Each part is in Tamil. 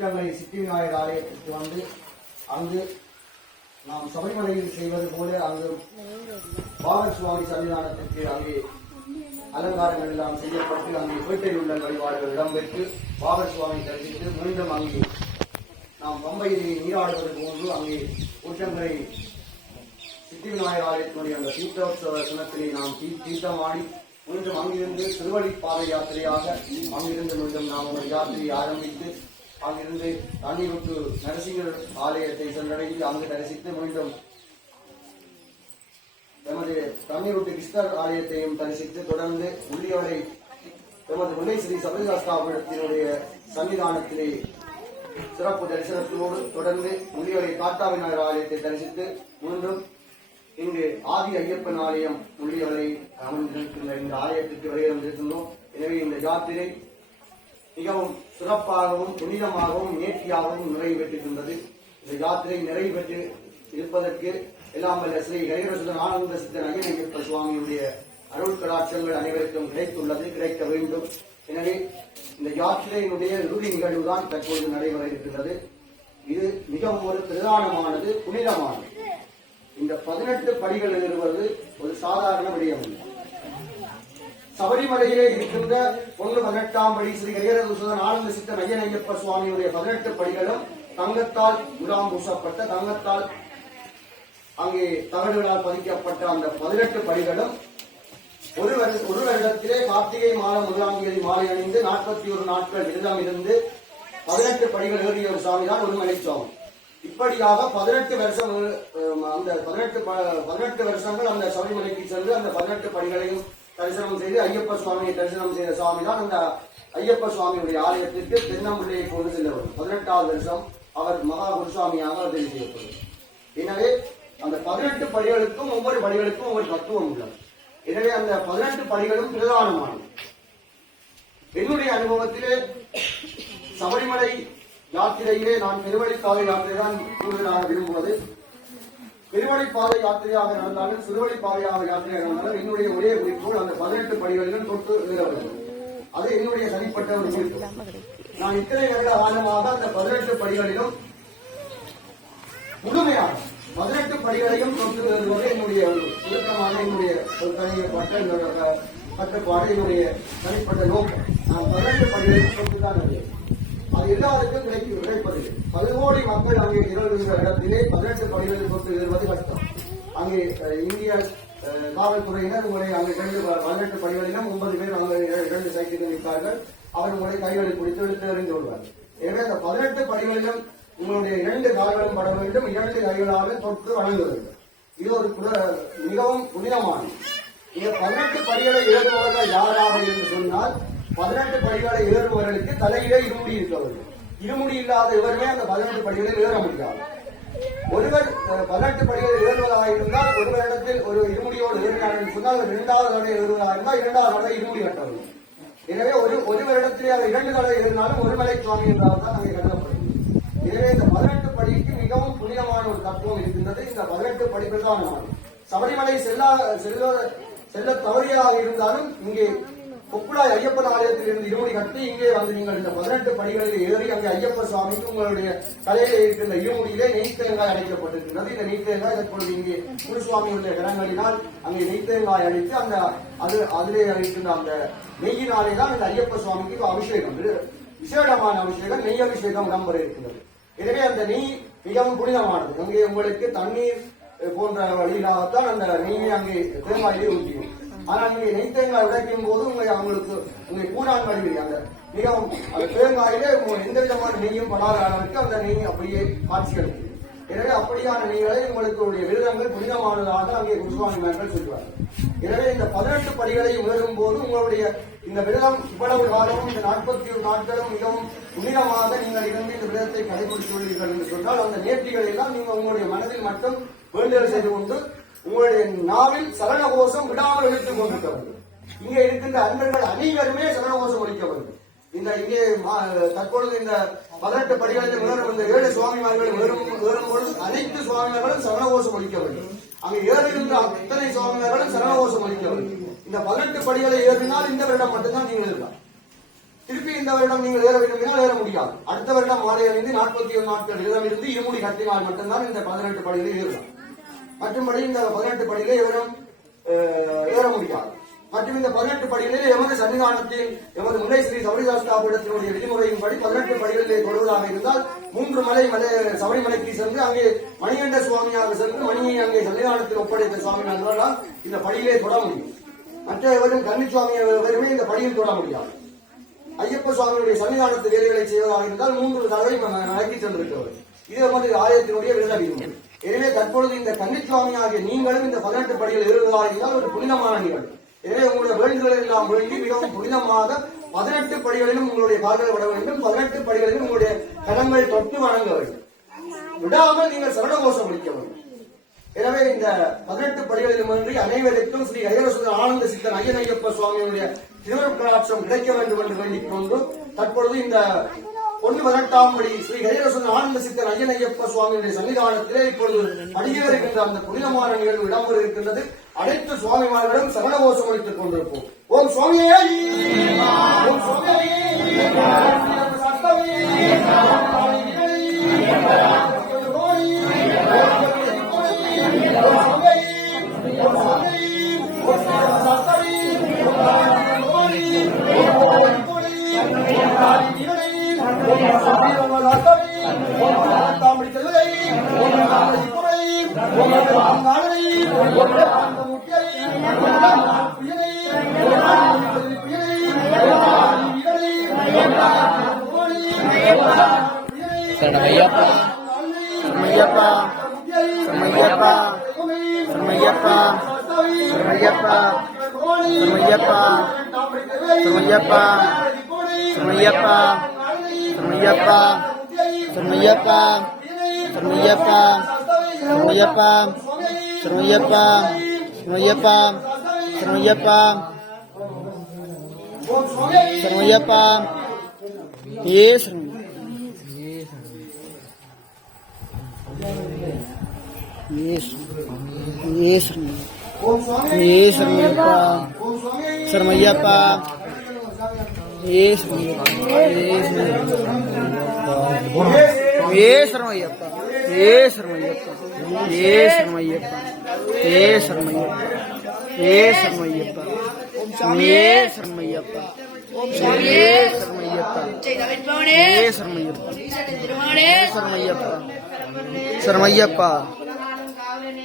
ஊற்றங்களை சித்தி விநாயகர் ஆலயத்திற்கு வந்து அங்கு நாம் சபரிமலையில் செய்வது போல அங்கு பாகர் சுவாமி சன்னிதானத்திற்கு அங்கே அலங்காரங்கள் எல்லாம் செய்யப்பட்டு அங்கே பேட்டையில் உள்ள வழிபாடுகள் இடம்பெற்று பாகர் சுவாமி தரிசித்து மீண்டும் அங்கே நாம் பம்பையில் நீராடுவது போன்று அங்கே ஊற்றங்களை சித்தி விநாயகர் ஆலயத்தினுடைய அந்த தீர்த்தோற்சவ தினத்திலே நாம் தீர்த்தமாடி மீண்டும் அங்கிருந்து திருவழி பாதை யாத்திரையாக அங்கிருந்து மீண்டும் நாம் ஒரு யாத்திரையை ஆரம்பித்து அங்கிருந்து தண்ணீருட்டு நரசிங்கர் ஆலயத்தை சென்றடைந்து அங்கு தரிசித்து மீண்டும் எமது தண்ணீருட்டு கிருஷ்ணர் ஆலயத்தையும் தரிசித்து தொடர்ந்து உள்ளியோடை எமது முல்லை ஸ்ரீ சபரிதாஸ்தாபனத்தினுடைய சன்னிதானத்திலே சிறப்பு தரிசனத்தோடு தொடர்ந்து உள்ளியோடை காட்டாவினார் ஆலயத்தை தரிசித்து மீண்டும் இங்கு ஆதி ஐயப்பன் ஆலயம் உள்ளியோடை அமர்ந்திருக்கின்ற இந்த ஆலயத்திற்கு வருகை வந்திருக்கின்றோம். எனவே இந்த யாத்திரை மிகவும் சிறப்பாகவும் புனிதமாகவும் நேர்த்தியாகவும் நிறைவு பெற்றிருக்கின்றது. இந்த யாத்திரை நிறைவு பெற்று இருப்பதற்கு எல்லாம் வல்ல ஸ்ரீ ஹரிஹரசுதன் ஆனந்த சித்தன் ஐயப்ப சுவாமியுடைய அருள் கடாட்சங்கள் அனைவருக்கும் கிடைத்துள்ளது, கிடைக்க வேண்டும். எனவே இந்த யாத்திரையினுடைய இறுதி நிகழ்வுதான் தற்பொழுது நடைபெற இருக்கின்றது. இது மிகவும் ஒரு பிரதானமானது, புனிதமானது. இந்த 18 படிகள் ஏறுவது ஒரு சாதாரண விடயம் இல்லை. சபரிமலையிலே இருக்கின்ற 18ஆம் படி ஸ்ரீ ஹரிஹரசுதன் ஆனந்த சித்தன் ஐயப்ப சுவாமியுடைய 18 படிகளும் தங்கத்தால் முலாம் பூசப்பட்ட, தங்கத்தால் அங்கே தகடுகளால் பதிக்கப்பட்ட அந்த 18 படிகளும் ஒரு வருடத்திலே கார்த்திகை மாதம் 1ஆம் தேதி மாலை அணிந்து 41 நாட்கள் விரதம் இருந்து 18 படிகள் ஏறிய ஒரு சாமி தான் ஒருமலை சுவாமி. இப்படியாக 18 வருஷம் அந்த 18 வருஷங்கள் அந்த சபரிமலைக்கு சென்று அந்த 18 படிகளையும் தரிசனம் செய்து ஐயப்ப சுவாமியை தரிசனம் செய்த சுவாமி தான் அந்த ஐயப்ப சுவாமியுடைய ஆலயத்திற்கு தென்னம்பிள்ளையை கொண்டு செல்லப்படும். 18வது வருஷம் அவர் மகா குருசுவாமியாக தெரிவு செய்யப்படும். எனவே அந்த 18 படிகளுக்கும் ஒவ்வொரு படிகளுக்கும் ஒவ்வொரு தத்துவம் உள்ளது. எனவே அந்த 18 படிகளும் பிரதானமானது. என்னுடைய அனுபவத்திலே சபரிமலை யாத்திரையிலே நான் பெருவழிப்பாதை யாத்திரை தான் கூடுதலாக விரும்புவது. பெருவழிப்பாதை யாத்திரையாக நடந்தாலும் சிறுவழிப்பாதையாக யாத்திரையாக நடந்தாலும் என்னுடைய ஒரே குறிக்கோள் அந்த 18 படிகளிலும் தொட்டு ஏறுவது. அது என்னுடைய தனிப்பட்ட ஒரு குறிக்கோள். நான் இத்தனை வருட காலமாக அந்த 18 படிகளிலும் முழுமையாக 18 படிகளையும் தொட்டு ஏறுவது என்னுடைய ஒரு சுருக்கமான என்னுடைய ஒரு தனிப்பட்ட கட்டுப்பாடு, என்னுடைய தனிப்பட்ட நோக்கம். நான் 18 படிகளையும் தொட்டுதான் வருவேன். அது எல்லாருக்கும் கிடைப்பதில்லை. 10 கோடி மக்கள் அங்கே நிகழ்கின்ற இடத்திலே 18 படிகளில் தொட்டு ஏறுவது கஷ்டம். அங்கே இந்திய காவல்துறையினர் உங்களை அங்கே 18 படிகளிலும் 9 பேர் அங்கே 2 சைக்கிள் நிற்பார்கள். அவர் உங்களை கைகளை பிடித்து எடுத்து எறிந்து கொள்வார்கள். எனவே அந்த 18 படிகளிலும் உங்களுடைய 2 கால்களும் பட வேண்டும், 2 கைகளாக தொட்டு வழங்க வேண்டும். இது ஒரு மிகவும் புனிதமானது. இந்த 18 படிகளை ஏறுபவர்கள் யாராக என்று சொன்னால் 18 படிகளை ஏறுபவர்களுக்கு தலையிலே இருமுடி இருக்க வேண்டும். இருமுடி இல்லாத இவருமே அந்த 18 படிகளில் ஏற முடியாது. ஒருவர் 18 படிகளில் ஏறுவதாக இருந்தால் ஒரு வருடத்தில் ஒரு இருமுடியோடு ஏறினார் என்று சொன்னால் 2வது தடவை ஏறுவதாக இருந்தால் 2வது தடவை இருமுடி கட்ட வேண்டும். எனவே ஒரு வருடத்திலே அது 2 தடவை ஏறினாலும் ஒரு மலை சுவாமி என்றால் தான் அங்கே கருதப்படும். எனவே இந்த 18 படிக்கு மிகவும் புனிதமான ஒரு தத்துவம் இருக்கின்றது. இந்த 18 படிகள் தான் சபரிமலை செல்ல தவறியாக இருந்தாலும் இங்கே கொக்குடாய் ஐயப்பன் ஆலயத்தில் இருந்து இருமுடி கட்டி இங்கே வந்து நீங்கள் இந்த 18 படிகளில் ஏறி அங்கே ஐயப்ப சுவாமிக்கு உங்களுடைய தலையில இருக்கின்ற இருமுடியிலே நெய்த்தேங்காய் அடைக்கப்பட்டிருக்கிறது. இந்த நெய்த்தேங்காய் தற்பொழுது இங்கே குருசுவாமியுடைய கரங்களினால் அங்கே நெய்த்தேங்காய் அடித்து அந்த அதிலே இருக்கின்ற அந்த நெய்யினாலே தான் இந்த ஐயப்ப சுவாமிக்கு அபிஷேகம், விசேடமான அபிஷேகம், நெய் அபிஷேகம் இடம்பெற இருக்கின்றது. எனவே அந்த நெய் மிகவும் புனிதமானது. அங்கே உங்களுக்கு தண்ணீர் போன்ற வழியிலாகத்தான் அந்த நெய்யை அங்கே தேங்காயிலே ஊற்றியும். ஆனால் நீங்க நெய்த்தேங்காய் உடைக்கும் போது உங்களை கூடான் வடிவில் அந்த மிகவும் அந்த தேங்காயிலே எந்த விதமான நெய்யும் படாத அளவுக்கு அந்த நெய் அப்படியே காட்சி அளிக்கும். எனவே அப்படியான நெய்களை உங்களுக்கு விரதங்கள் புனிதமானதாக அங்கே குருசுவாமிகள் சொல்லுவார்கள். எனவே இந்த 18 படிகளை உயரும் போது உங்களுடைய இந்த விரதம் இவ்வளவு காலமும் இந்த 41 நாட்களும் மிகவும் புனிதமாக நீங்கள் இருந்து இந்த விரதத்தை கடைபிடித்துள்ளீர்கள் என்று சொன்னால் அந்த நேர்த்திகளை எல்லாம் நீங்கள் உங்களுடைய மனதில் மட்டும் வேண்டுதல் செய்து கொண்டு உங்களுடைய நாவில் சரணகோஷம் விடாமல் இழுத்துக் கொண்டிருக்க வேண்டும். இங்கே இருக்கின்ற அன்பர்கள் அனைவருமே சரணகோஷம் ஒழிக்க வேண்டும். இங்கே தற்பொழுது இந்த 18 படிகளில் இந்த 7 சுவாமிமார்கள் ஏறும் பொழுது அனைத்து சுவாமிமார்களும் சரணகோஷம் ஒழிக்க வேண்டும். அங்கு ஏறுகின்ற அத்தனை சுவாமிமார்களும் சரணகோஷம் ஒழிக்க வேண்டும். இந்த 18 படிகளை ஏறினால் இந்த வருடம் மட்டும்தான் நீங்கள் இருக்கலாம். திருப்பி இந்த வருடம் நீங்கள் ஏற வேண்டும் என்றால் ஏற முடியாது. அடுத்த வருடம் மாலை அணிந்து 41 நாட்கள் விரதம் இருந்து இருமுடி கட்டினால் மட்டும்தான் இந்த 18 படியிலே ஏறலாம். மற்றும்படி இந்த 18 படியிலே எவரும் ஏற முடியாது. மற்றும் இந்த 18 படிகளிலே எமது சன்னிதானத்தில் எமது முல்லை ஸ்ரீ சபரிதாஸ்தாபீடத்தினுடைய விதிமுறையின்படி 18 படிகளிலே தொழுவதாக இருந்தால் 3 மலை சபரிமலைக்கு சென்று அங்கே மணிகண்ட சுவாமியாக சென்று மணியை அங்கே சன்னிதானத்தில் ஒப்படைத்த சுவாமி என்றால் இந்த படியிலே தொட முடியும். மற்ற எவரும் கன்னிச்சுவாமியவருமே இந்த படியில் தொட முடியாது. ஐயப்ப சுவாமியுடைய சன்னிதானத்து வேலைகளை செய்வதாக இருந்தால் 3 தடவை நடத்தி சென்றிருக்கிறவர். இது நமது ஆலயத்தினுடைய விரதம். எனவே தற்பொழுது இந்த கன்னிச்சுவாமி ஆகிய நீங்களும் இந்த 18 படியில் ஏறுவதாக இருந்தால் ஒரு புனிதமான நிகழ்வு. எனவே உங்களுடைய வேண்டுதலை எல்லாம் வேண்டி மிகவும் புனிதமாக 18 படிகளிலும் உங்களுடைய கால்களை விட வேண்டும். 18 படிகளிலும் உங்களுடைய கடன்கள் தொட்டு வணங்க வேண்டும். விடாமல் நீங்கள் சரணகோஷம் அளிக்க வேண்டும். எனவே இந்த 18 படிகளிலும் இன்றி அனைவருக்கும் ஸ்ரீ ஹரிஹரசுதன் ஆனந்த சித்தன் ஐயனையப்ப சுவாமியுடைய திருவருட்கடாட்சம் கிடைக்க வேண்டும் என்று வேண்டிக் கொண்டு தற்பொழுது இந்த 18ஆம் படி ஸ்ரீ ஹரிஹரசுதன் ஆனந்த சித்தன் ஐயனையப்ப சுவாமியுடைய சன்னிதானத்திலே இப்பொழுது அடியேறுகின்ற அந்த புனிதமான நிகழ்வு இடம்பெற இருக்கின்றது. அனைத்து சுவாமிமார்களிடம் சரணகோஷம் அளித்துக் கொண்டிருப்போம். ஓம் சுவாமியே, ஓம் சுவாமியே, சரணமையப்பா சரணமையப்பா சரணமையப்பா சரணமையப்பா சரணமையப்பா சரணமையப்பா சரணமையப்பா சரணமையப்பா சரணமையப்பா சரணமையப்பா சரணமையப்பா சரணமையப்பா சரணமையப்பா சரணமையப்பா சரணமையப்பா சரணமையப்பா ஏ சரண சரணமையப்பா சரணமையப்பா ஏ சரணமையப்பா ஏ சரணமையப்பா ஏ சரணமையப்பா ஏ சரணமையப்பா ஏ சரணமையப்பா ஏ சரணமையப்பா ஏ சரணமையப்பா ஏ சரணமையப்பா சரணமையப்பா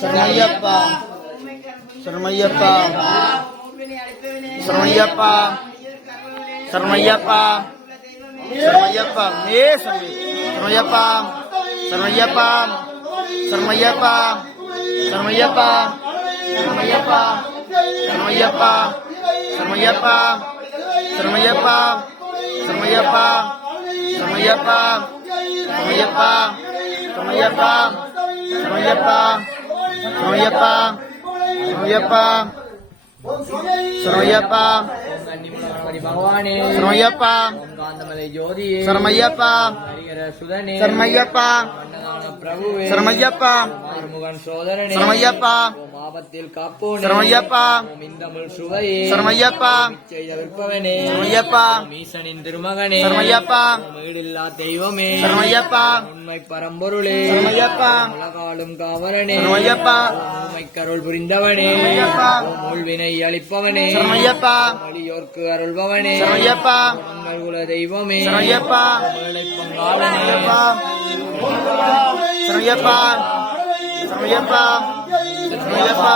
சரணமையப்பா சரணமையப்பா சரணமையப்பா சரணமையப்பா சரணமையப்பா ஏ சரணமையப்பா சரணமையப்பா சரணமையப்பா சரணமையப்பா சரணமையப்பா சரணமையப்பா சரணமையப்பா சரணமையப்பா சரணமையப்பா சரணமையப்பா சரணமையப்பா சரணமையப்பா சரணமையப்பா சரணமையப்பா சரணமையப்பா சரணமையப்பா பகவானே சரணமையப்பா காந்தமலை ஜோதியே சரணமையப்பா சுதனே சரணமையப்பா பிரபுவே சரணமையப்பா முகன் சோதரனே சரணமையப்பா ஆபத்தில் காப்போனே சரணமையப்பா இந்தமிழ் சுவையே சரணமையப்பா செய்த விற்பவனே சரணமையப்பா ஈசனின் திருமகனே சரணமையப்பா வீடில்லா தெய்வமே சரணமையப்பா உண்மை பரம்பொருளே சரணமையப்பா உலகாலும் காவலனே சரணமையப்பா உண்மை கருள் புரிந்தவனே சரணமையப்பா மூழ்வினை அளிப்பவனே சரணமையப்பா வலியோர்க்கு அருள்பவனே சரணமையப்பா உண்மை குல தெய்வமே சரணமையப்பா ஏழை பங்காளனே சரணமையப்பா சரணமையப்பா சரணமையப்பா சரணமையப்பா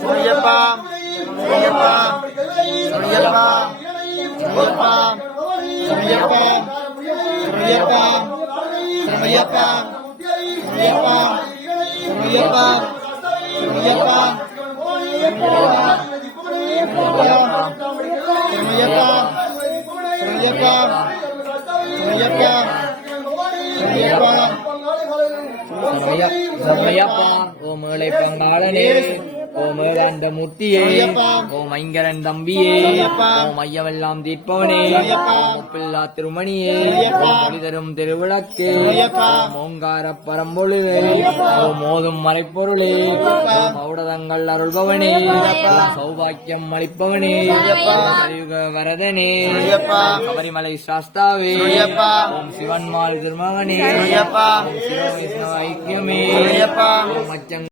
சரணமையப்பா சரணமையப்பா சரணமையப்பா சரணமையப்பா சரணமையப்பா சரணமையப்பா சரணமையப்பா சரணமையப்பா சரணமையப்பா சரணமையப்பா சரணமையப்பா ஓ மேலை பங்காளனே ஓம் ஏகாண்டமூர்த்தியே சரியப்பா. ஓம் ஐங்கரன் தம்பியே சரியப்பா. ஓம் ஐயமெல்லாம் தீர்ப்பவனே சரியப்பா. ஓம் பிள்ளா திருமணியே சரியப்பா. ஓம் ஒளி தரும் திருவிளக்கே சரியப்பா. ஓம் ஓங்கார பரம்பொழுதே ஓம் ஓதும் மறைப்பொருளே ஓம் ஔடதங்கள் அருள்பவனே ஓம் சௌபாக்கியம் அளிப்பவனே கலியுக வரதனே சரியப்பா. சபரிமலை சாஸ்தாவே சரியப்பா. ஓம் சிவன்மால் திருமகனே சரியப்பா. ஓம் சிவ வைஷ்ணவ ஐக்கியமே சரியப்பா. ஓம் அச்சங்க